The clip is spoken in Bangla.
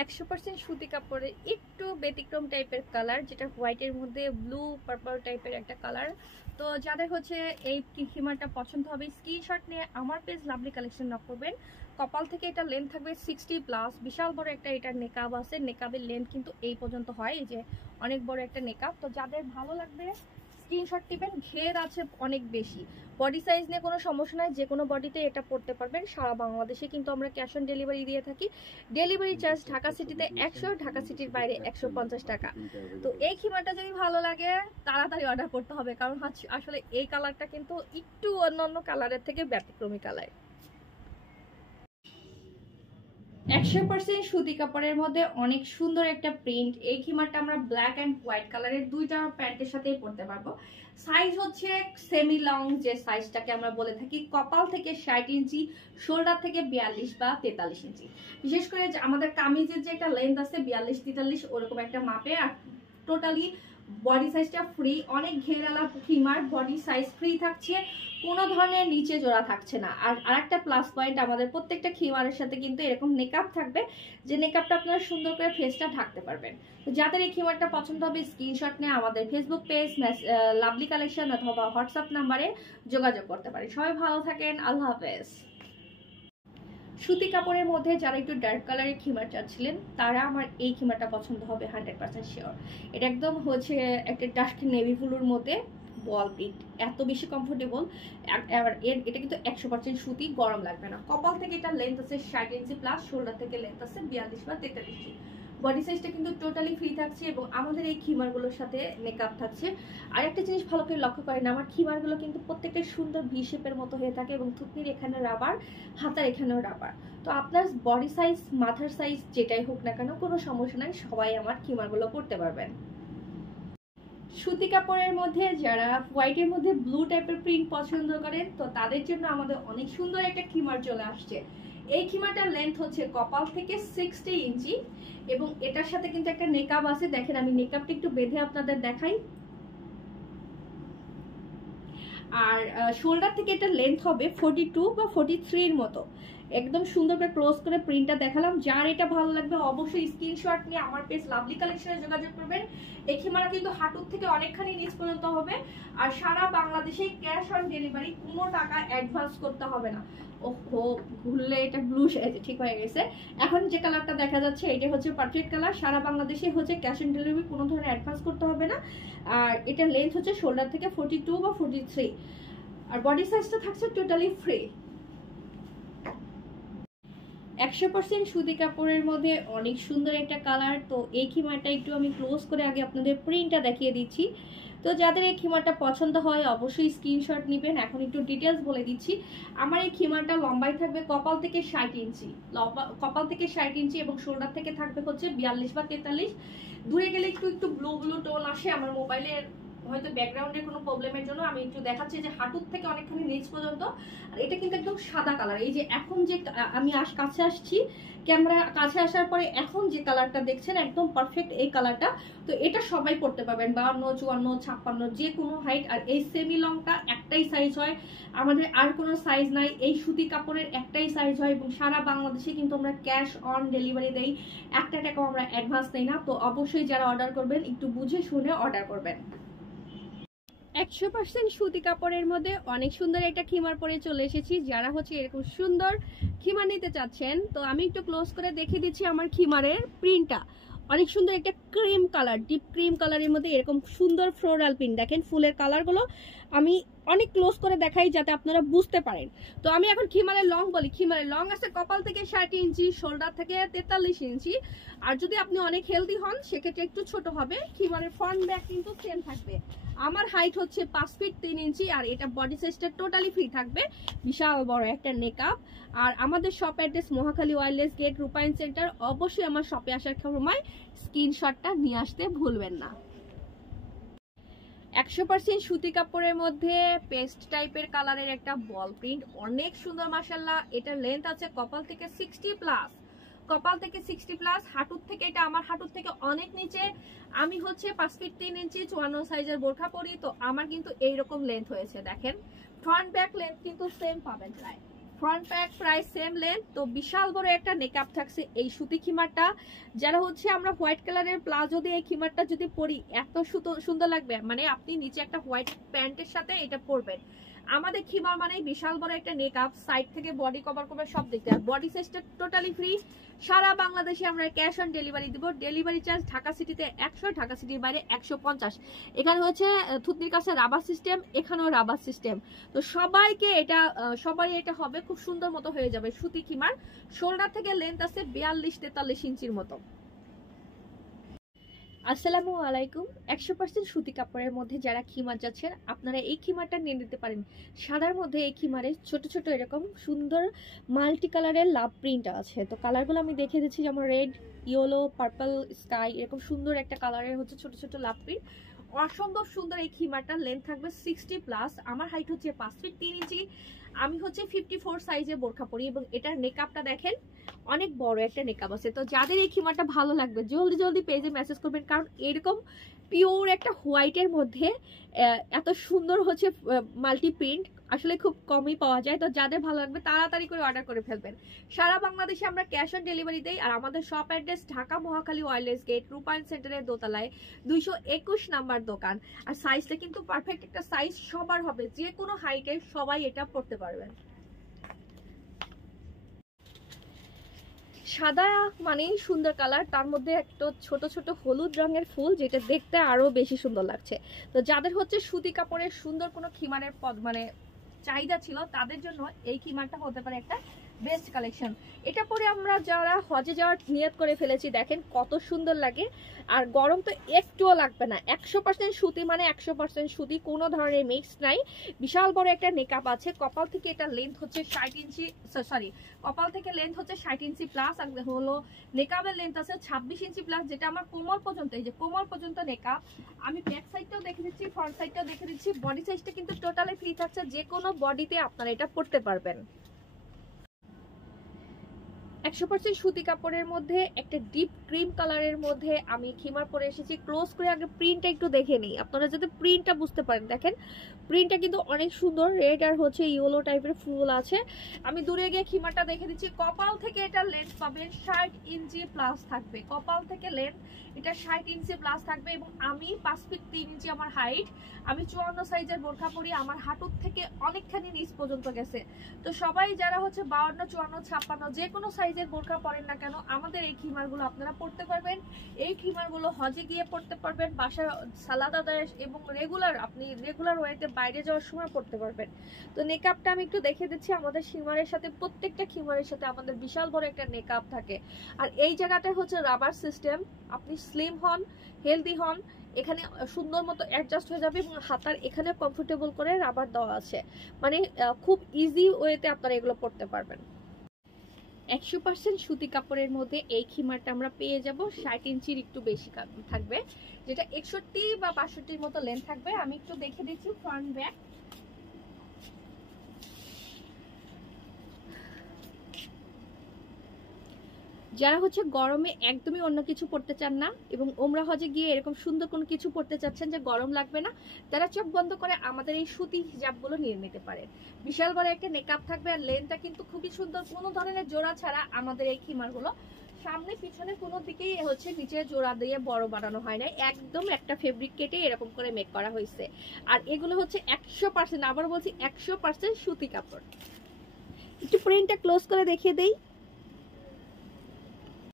100% সুতি কাপড়ের একটু ব্যতিক্রম টাইপের কালার, যেটা হোয়াইটের মধ্যে ব্লু পার্পল টাইপের একটা কালার। তো যাদের হচ্ছে এই খিমারটা পছন্দ হবে স্ক্রিনশট নিয়ে আমার পেজ লাভলি কালেকশন নক করবেন। কপাল থেকে এটা লেন্থ থাকবে 60+, বিশাল বড় একটা এটার নেকাব আছে, নেকাবের লেন্থ কিন্তু এই পর্যন্ত হয়, এই যে অনেক বড় একটা নেকাব। তো যাদের ভালো লাগবে স্ক্রিনশট দিবেন। ঘের আছে অনেক বেশি, বডি সাইজ নিয়ে কোনো সমস্যা নাই, যে কোনো বডিতে এটা পরতে পারবেন। সারা বাংলাদেশে কিন্তু আমরা ক্যাশ অন ডেলিভারি দিয়ে থাকি। ডেলিভারি চার্জ ঢাকা সিটিতে 100, ঢাকা সিটির বাইরে 150 টাকা। তো এই খিমারটা যদি ভালো লাগে তাড়াতাড়ি অর্ডার করতে হবে, কারণ আসলে এই কালারটা কিন্তু একটু অন্যান্য কালারের থেকে ব্যতিক্রমী কালার। 100% সুতি কাপড়ের মধ্যে অনেক সুন্দর একটা প্রিন্ট। এই খিমারটা আমরা ব্ল্যাক অ্যান্ড হোয়াইট কালারের দুইটা প্যান্টের সাথেই পরতে পারবো। সাইজ হচ্ছে সেমি লং, যে সাইজটাকে আমরা বলে থাকি, কপাল থেকে 60 ইঞ্চি, শোল্ডার থেকে 42 বা 43 ইঞ্চি। বিশেষ করে আমাদের কামিজের যে একটা লেন্থ আছে 42-43 ওরকম একটা মাপে। আর টোটালি বডি সাইজটা ফ্রি, অনেক ঘেরালা খিমার, বডি সাইজ ফ্রি থাকছে, কোনো ধরনের নিচে জোড়া থাকছে না। আর আরেকটা প্লাস পয়েন্ট, আমাদের প্রত্যেকটা খিমারের সাথে কিন্তু এরকম নেকআপ থাকবে, যে নেকআপটা আপনারা সুন্দর করে ফেসটা ঢাকতে পারবেন। তো যাদের এই খিমারটা পছন্দ হবে স্ক্রিনশট নিয়ে আমাদের ফেসবুক পেজ লাভলি কালেকশন অথবা হোয়াটসঅ্যাপ নাম্বারে যোগাযোগ করতে পারেন। সবাই ভালো থাকেন, আল্লাহ হাফেজ। সুতি কাপড়ের মধ্যে যারা একটু ডার্ক কালারের খিমার চাচ্ছিলেন তারা আমার এই খিমারটা পছন্দ হবে 100% শিওর। এটা একদম হচ্ছে একটা ডার্ক নেভি ব্লুর মধ্যে বল প্রিন্ট, এত বেশি কমফোর্টেবল। এটা কিন্তু 100% সুতি, গরম লাগবে না। কপাল থেকে এটা লেন্থ আছে 60 ইঞ্চি প্লাস, শোল্ডার থেকে লেন্থ আছে 42 বা 43 ইঞ্চি। বডি সাইজটা কিন্তু টোটালি ফ্রি থাকছে এবং আমাদের এই খিমারগুলোর সাথে মেকআপ থাকছে। আর একটা জিনিস ভালো করে লক্ষ্য করেন, আমার খিমারগুলো কিন্তু প্রত্যেকটা সুন্দর ভি শেপের মতো হয়ে থাকে এবং থুতনির এখানে রাবার, হাতার এখানেও রাবার। তো আপনার বডি সাইজ, মাথার সাইজ যেটাই হোক না কেন কোনো সমস্যা নাই, সবাই আমার খিমারগুলো পরতে পারবেন। সুতি কাপড়ের মধ্যে যারা হোয়াইটের মধ্যে ব্লু টাইপের প্রিন্ট পছন্দ করেন তো তাদের জন্য আমাদের অনেক সুন্দর একটা খিমার চলে আসছে। এই খিমারটার লেন্থ হচ্ছে কপাল থেকে 60 ইঞ্চি এবং এটার সাথে কিন্তু একটা নেকআপ আছে। দেখেন আমি নেকআপটা একটু বেঁধে আপনাদের দেখাই। আর শোল্ডার থেকে এটা লেন্থ হবে 42 বা 43 এর মতো। একদম সুন্দর করে ক্লোজ করে প্রিন্টটা দেখালাম। যার এটা ভালো লাগবে অবশ্যই স্ক্রিনশট নিয়ে আমার পেজ লাভলি কালেকশনে যোগাযোগ করবেন। এই খিমারা কিন্তু হাঁটুর থেকে অনেকখানি নিচ পর্যন্ত হবে আর সারা বাংলাদেশে ক্যাশ অন ডেলিভারি, কোনো টাকা অ্যাডভান্স করতে হবে না। ওহো, ভুললে এটা ব্লু সেজে ঠিক হয়ে গেছে। এখন যে কালারটা দেখা যাচ্ছে এটা হচ্ছে পারফেক্ট কালার। সারা বাংলাদেশে হচ্ছে ক্যাশ অন ডেলিভারি, কোনো ধরনের অ্যাডভান্স করতে হবে না। আর এটার লেন্থ হচ্ছে শোল্ডার থেকে 42 বা 43 আর বডি সাইজটা থাকছে টোটালি ফ্রি। 100% সুতি কাপড়ের মধ্যে অনেক সুন্দর একটা কালার। তো এই খিমারটা একটু আমি ক্লোজ করে আগে আপনাদের প্রিন্টটা দেখিয়ে দিচ্ছি। তো যাদের এই খিমারটা পছন্দ হয় অবশ্যই স্ক্রিনশট নেবেন। এখন একটু ডিটেলস বলে দিচ্ছি। আমার এই খিমারটা লম্বাই থাকবে কপাল থেকে 60 ইঞ্চি, কপাল থেকে 60 ইঞ্চি এবং শোল্ডার থেকে থাকবে হচ্ছে 42 বা 43। দূরে গেলে একটু একটু ব্লু ব্লু টোন আসে, আমার মোবাইলের হয়তো ব্যাকগ্রাউন্ডের কোনো প্রবলেমের জন্য আমি একটু দেখাচ্ছি যে হাঁটুর থেকে অনেকখানি নিচ পর্যন্ত। আর এটা কিন্তু একদম সাদা কালার। এই যে এখন যে আমি কাছে আসছি, ক্যামেরা কাছে আসার পরে এখন যে কালারটা দেখছেন একদম পারফেক্ট এই কালারটা। তো এটা সবাই পড়তে পারবেন, 52, 54, 56 যে কোনো হাইট। আর এই সেমি লংটা একটাই সাইজ হয়, আমাদের আর কোনো সাইজ নাই। এই সুতি কাপড়ের একটাই সাইজ হয় এবং সারা বাংলাদেশে কিন্তু আমরা ক্যাশ অন ডেলিভারি দেই, একটা টাকাও আমরা অ্যাডভান্স নেই না। তো অবশ্যই যারা অর্ডার করবেন একটু বুঝে শুনে অর্ডার করবেন। 100% সুতি কাপড়ের মধ্যে অনেক সুন্দর একটা খিমার পরে চলে এসেছি। যারা হচ্ছে এরকম সুন্দর খিমার নিতে চাচ্ছেন তো আমি একটু ক্লোজ করে দেখিয়ে দিচ্ছি আমার খিমারের প্রিন্টটা। অনেক সুন্দর একটা ক্রিম কালার, ডিপ ক্রিম কালারের মধ্যে এরকম সুন্দর ফ্লোরাল প্রিন্ট। দেখেন ফুলের কালারগুলো আমি অনেক ক্লোজ করে দেখাই যাতে আপনারা বুঝতে পারেন। তো আমি এখন খিমারের লং বলি। খিমারের লং আছে কপাল থেকে 60 ইঞ্চি, শোল্ডার থেকে 43 ইঞ্চি। আর যদি আপনি অনেক হেলদি হন সেক্ষেত্রে একটু ছোট হবে। খিমারের ফ্রন্ট ব্যাক কিন্তু সেম থাকবে। আমার হাইট হচ্ছে 5 ফিট 3 ইঞ্চি আর এটা বডি সাইজটা টোটালি ফ্রি থাকবে, বিশাল বড় একটা নেকআপ। আর আমাদের shop address Mohakhali wireless gate, Rupayan centre. অবশ্যই আমার শপে আসার সময় স্ক্রিনশটটা নিয়ে আসতে ভুলবেন না। 100% সুতি কাপড়ের মধ্যে পেস্ট টাইপের কালারের একটা বল প্রিন্ট, অনেক সুন্দর মাশাআল্লাহ। এটার লেন্থ আছে কপাল থেকে 60+, কপাল থেকে 60+। হাঁটুর থেকে এটা আমার হাঁটুর থেকে অনেক নিচে। আমি হচ্ছে 5 ফিট 3 ইঞ্চি 54 সাইজের বোরখা পরি, তো আমার কিন্তু এইরকম লেন্থ হয়েছে। দেখেন ফ্রন্ট ব্যাক লেন্থ কিন্তু সেম পাবেন প্রায়। ফ্রন্ট প্যাক প্রায় সেম লেন্থ। তো বিশাল বড় একটা নেকআপ থাকছে এই সুতি খিমারটা। যারা হচ্ছে আমরা হোয়াইট কালারের প্লাজো দিয়ে এই খিমারটা যদি পরি এত সুন্দর লাগবে, মানে আপনি নিচে একটা হোয়াইট প্যান্টের সাথে এটা পরবেন। আমাদের খিমার মানে বিশাল বড় একটা নেকআপ, সাইড থেকে বডি কভার করবে সব দিক থেকে। আর বডি সাইজটা টোটালি ফ্রি, সারা বাংলাদেশে আমরা ক্যাশ অন ডেলিভারি দিব। ডেলিভারি চার্জ ঢাকা সিটিতে 100, ঢাকা সিটির বাইরে 150। এখানে হচ্ছে থুতনির কাছে রাবার সিস্টেম, এখানেও রাবার সিস্টেম। তো সবাইকে এটা সবাই এটা হবে, খুব সুন্দর মতো হয়ে যাবে সুতি খিমার। শোল্ডার থেকে লেন্থ আছে 42-43 ইঞ্চির মতো। আসসালামু আলাইকুম। 100% সুতি কাপড়ের মধ্যে যারা খিমার যাচ্ছেন আপনারা এই খিমারটা নিয়ে নিতে পারেন। সাদার মধ্যে এই খিমারে ছোট ছোট এরকম সুন্দর মাল্টি কালারের লাভ প্রিন্ট আছে। তো কালারগুলো আমি দেখে দিচ্ছি, যেমন রেড, ইয়েলো, পার্পল, স্কাই, এরকম সুন্দর একটা কালারের হচ্ছে ছোট ছোট লাভ প্রিন্ট। অসম্ভব সুন্দর এই খিমারটার লেন্থ থাকবে 60+। আমার হাইট হচ্ছে 5 ফিট 3 ইঞ্চি। আমি হচ্ছে 54 সাইজে বোরখা পরি এবং এটার নেকআপটা দেখেন অনেক বড় একটা নেকআপ আছে। তো যাদের এই খিমারটা ভালো লাগবে জলদি জলদি পেজে মেসেজ করবেন, কারণ এরকম পিওর একটা হোয়াইটের মধ্যে এত সুন্দর হচ্ছে মাল্টি প্রিন্ট আসলে খুব কমই পাওয়া যায়। তো যাদের ভালো লাগবে তাড়াতাড়ি করে অর্ডার করে ফেলবেন। সারা বাংলাদেশে আমরা ক্যাশ অন ডেলিভারি দেই। আর আমাদের shop address Dhaka Mohakhali wireless gate, Rupayan সেন্টারের দোতলায় 221 নাম্বার দোকান। আর সাইজটা কিন্তু পারফেক্ট একটা সাইজ, সবার হবে, যে কোনো হাইটের সবাই এটা পড়তে পারবেন। সাদা মানেই সুন্দর কালার, তার মধ্যে একটা ছোট ছোট হলুদ রঙের ফুল, যেটা দেখতে আরো বেশি সুন্দর লাগছে। তো যাদের হচ্ছে সুতি কাপড়ের সুন্দর কোনো খিমারের মানে চাহিদা ছিল তাদের জন্য এই খিমারটা হতে পারে একটা বেস্ট কালেকশন। এটা পরে আমরা যারা হজে যাওয়ার নিয়ত করে ফেলেছি, দেখেন কত সুন্দর লাগে। আর গরম তো একটুও লাগবে না। 100% সুতি মানে 100% সুতি, কোনো ধরনের মিক্স নাই। বিশাল বড় একটা নেকআপ আছে। কপাল থেকে এটা লেন্থ হচ্ছে 60 ইঞ্চি, সরি কপাল থেকে লেন্থ হচ্ছে 60 ইঞ্চি প্লাস। আর হলো নেকআপের লেন্থ আছে 26 ইঞ্চি প্লাস, যেটা আমার কোমর পর্যন্ত, এই যে কোমর পর্যন্ত নেকআপ। আমি ব্যাক সাইডটাও দেখে দিচ্ছি, ফ্রন্ট সাইডটাও দেখে দিচ্ছি। বডি সাইজটা কিন্তু টোটালি ফ্রি থাকছে, যে কোনো বডিতে আপনারা এটা পরতে পারবেন। 100% সুতি কাপড়ের মধ্যে একটা ডিপ ক্রিম কালারের মধ্যে আমি খিমার পরে এসেছি। ক্লোজ করে আগে প্রিন্টটা একটু দেখে নিই, আপনারা যাতে প্রিন্টটা বুঝতে পারেন। দেখেন প্রিন্টটা কিন্তু অনেক সুন্দর, রেড আর হচ্ছে ইয়েলো টাইপের ফুল আছে। আমি দূরে গিয়ে খিমারটা দেখে দিচ্ছি। কপাল থেকে এটা লেন্থ পাবেন 60 ইঞ্চি প্লাস থাকবে। কপাল থেকে লেন্থ এটা 60 ইঞ্চি প্লাস থাকবে এবং আমি 5 ফিট 3 ইঞ্চি আমার হাইট। আমি 54 সাইজের বোরখা পরি, আমার হাঁটুর থেকে অনেকখানি নিচ পর্যন্ত গেছে। তো সবাই যারা হচ্ছে 52, 54, 56 যে কোনো সাইজের বোরখা পরেন না কেন, আমাদের এই খিমারগুলো আপনারা পরতে পারবেন। এই খিমারগুলো হজে গিয়ে পরতে পারবেন, বাসায় সালাদ আদায় এবং আপনি রেগুলার ওয়েতে বাইরে যাওয়ার সময় পরতে পারবেন। তো নেকআপটা আমি একটু দেখে দিচ্ছি। আমাদের খিমারের সাথে, প্রত্যেকটা খিমারের সাথে আমাদের বিশাল বড় একটা নেকআপ থাকে। আর এই জায়গাটা হচ্ছে রাবার সিস্টেম, আপনি স্লিম হন, হেলদি হন, এখানে সুন্দর মতো অ্যাডজাস্ট হয়ে যাবে এবং হাতার এখানে কমফোর্টেবল করে রাবার দেওয়া আছে, মানে খুব ইজি ওয়েতে আপনারা এগুলো পরতে পারবেন। 100% সুতি কাপড়ের মধ্যে এই খিমারটা আমরা পেয়ে যাব 60 ইঞ্চির একটু বেশি থাকবে, যেটা 61 বা 62 মতো লেন্থ থাকবে। আমি একটু দেখে দিচ্ছি ফ্রন্ট ব্যাক। যারা হচ্ছে গরমে একদমই অন্য কিছু পড়তে চান না এবং ওমরা হজে গিয়ে এরকম সুন্দর কোনো কিছু পড়তে চাচ্ছেন যে গরম লাগবে না, তারা চোখ বন্ধ করে আমাদের এই সুতি হিজাবগুলো নিয়ে নিতে পারে। বিশাল বড় একটা নেকআপ থাকবে আর লেন্থটা কিন্তু খুবই সুন্দর, কোনো ধরনের জোড়া ছাড়া আমাদের এই খিমারগুলো সামনে পিছনে কোনো দিকেই হচ্ছে নিচে জোড়া দিয়ে বড় বানানো হয় না, একদম একটা ফেব্রিক কেটে এরকম করে মেক করা হয়েছে। আর এগুলো হচ্ছে 100%, আবার বলছি 100% সুতি কাপড়। একটু প্রিন্টটা ক্লোজ করে দেখিয়ে দেই।